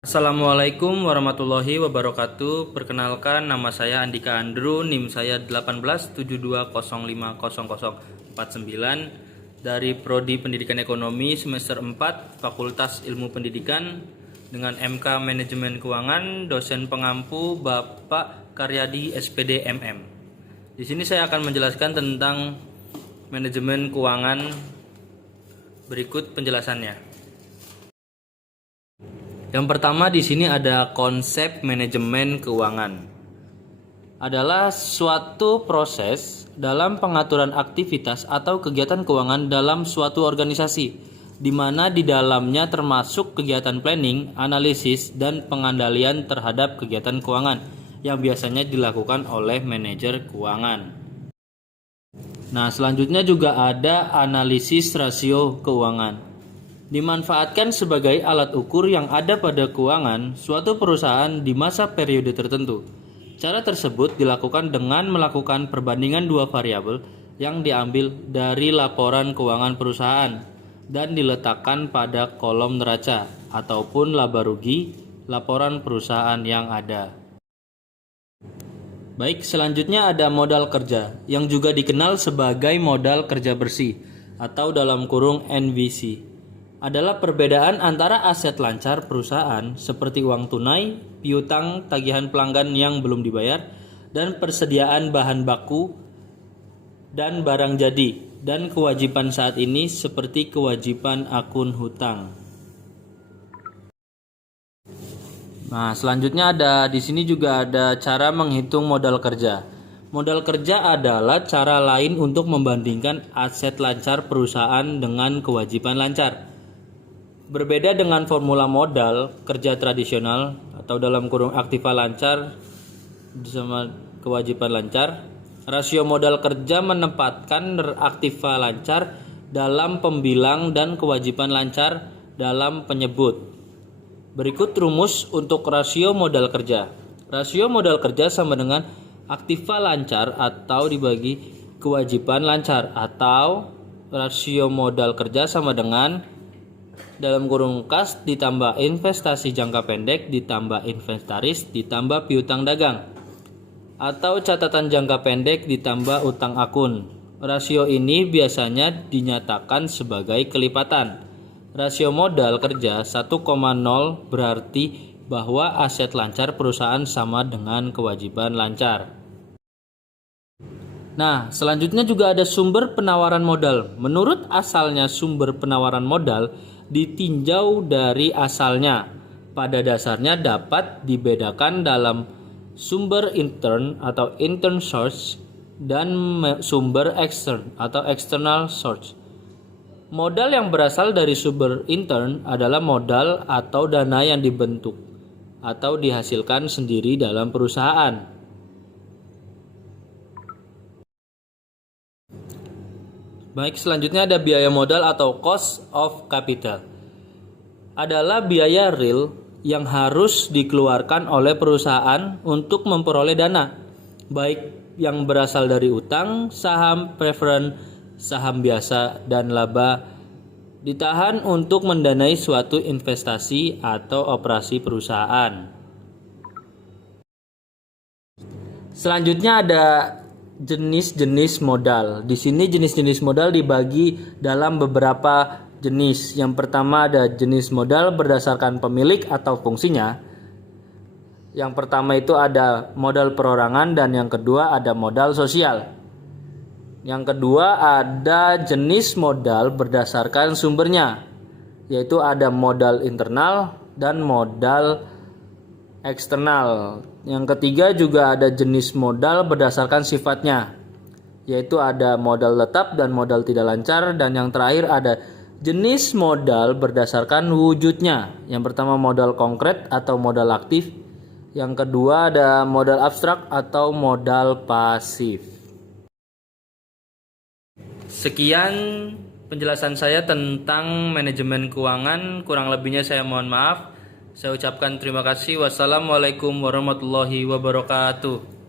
Assalamualaikum warahmatullahi wabarakatuh. Perkenalkan, nama saya Andika Andrew, NIM saya 1872000049 dari Prodi Pendidikan Ekonomi semester 4 Fakultas Ilmu Pendidikan dengan MK Manajemen Keuangan, dosen pengampu Bapak Karyadi SPD MM. Di sini saya akan menjelaskan tentang manajemen keuangan. Berikut penjelasannya. Yang pertama di sini ada konsep manajemen keuangan. Adalah suatu proses dalam pengaturan aktivitas atau kegiatan keuangan dalam suatu organisasi, di mana di dalamnya termasuk kegiatan planning, analisis, dan pengandalian terhadap kegiatan keuangan yang biasanya dilakukan oleh manajer keuangan. Nah, selanjutnya juga ada analisis rasio keuangan. Dimanfaatkan sebagai alat ukur yang ada pada keuangan suatu perusahaan di masa periode tertentu. Cara tersebut dilakukan dengan melakukan perbandingan dua variabel yang diambil dari laporan keuangan perusahaan dan diletakkan pada kolom neraca ataupun laba rugi laporan perusahaan yang ada. Baik, selanjutnya ada modal kerja yang juga dikenal sebagai modal kerja bersih atau dalam kurung NWC. Adalah perbedaan antara aset lancar perusahaan seperti uang tunai, piutang, tagihan pelanggan yang belum dibayar, dan persediaan bahan baku dan barang jadi, dan kewajiban saat ini seperti kewajiban akun hutang. Nah, selanjutnya di sini juga ada cara menghitung modal kerja. Modal kerja adalah cara lain untuk membandingkan aset lancar perusahaan dengan kewajiban lancar. Berbeda dengan formula modal kerja tradisional atau dalam kurung aktiva lancar sama kewajiban lancar, rasio modal kerja menempatkan aktiva lancar dalam pembilang dan kewajiban lancar dalam penyebut. Berikut rumus untuk rasio modal kerja. Rasio modal kerja sama dengan aktiva lancar atau dibagi kewajiban lancar, atau rasio modal kerja sama dengan dalam kurung kas ditambah investasi jangka pendek ditambah inventaris ditambah piutang dagang, atau catatan jangka pendek ditambah utang akun. Rasio ini biasanya dinyatakan sebagai kelipatan. Rasio modal kerja 1,0 berarti bahwa aset lancar perusahaan sama dengan kewajiban lancar. Nah, selanjutnya juga ada sumber penawaran modal. Menurut asalnya sumber penawaran modal ditinjau dari asalnya. Pada dasarnya dapat dibedakan dalam sumber intern atau intern source dan sumber extern atau external source. Modal yang berasal dari sumber intern adalah modal atau dana yang dibentuk atau dihasilkan sendiri dalam perusahaan. Baik, selanjutnya ada biaya modal atau cost of capital. Adalah biaya real yang harus dikeluarkan oleh perusahaan untuk memperoleh dana, baik yang berasal dari utang, saham, preferen, saham biasa, dan laba, ditahan untuk mendanai suatu investasi atau operasi perusahaan. Selanjutnya ada jenis-jenis modal. Di sini jenis-jenis modal dibagi dalam beberapa jenis. Yang pertama ada jenis modal berdasarkan pemilik atau fungsinya. Yang pertama itu ada modal perorangan dan yang kedua ada modal sosial. Yang kedua ada jenis modal berdasarkan sumbernya, yaitu ada modal internal dan modal eksternal. Yang ketiga juga ada jenis modal berdasarkan sifatnya, yaitu ada modal tetap dan modal tidak lancar. Dan yang terakhir ada jenis modal berdasarkan wujudnya. Yang pertama modal konkret atau modal aktif. Yang kedua ada modal abstrak atau modal pasif. Sekian penjelasan saya tentang manajemen keuangan. Kurang lebihnya saya mohon maaf. Saya ucapkan terima kasih. Wassalamualaikum warahmatullahi wabarakatuh.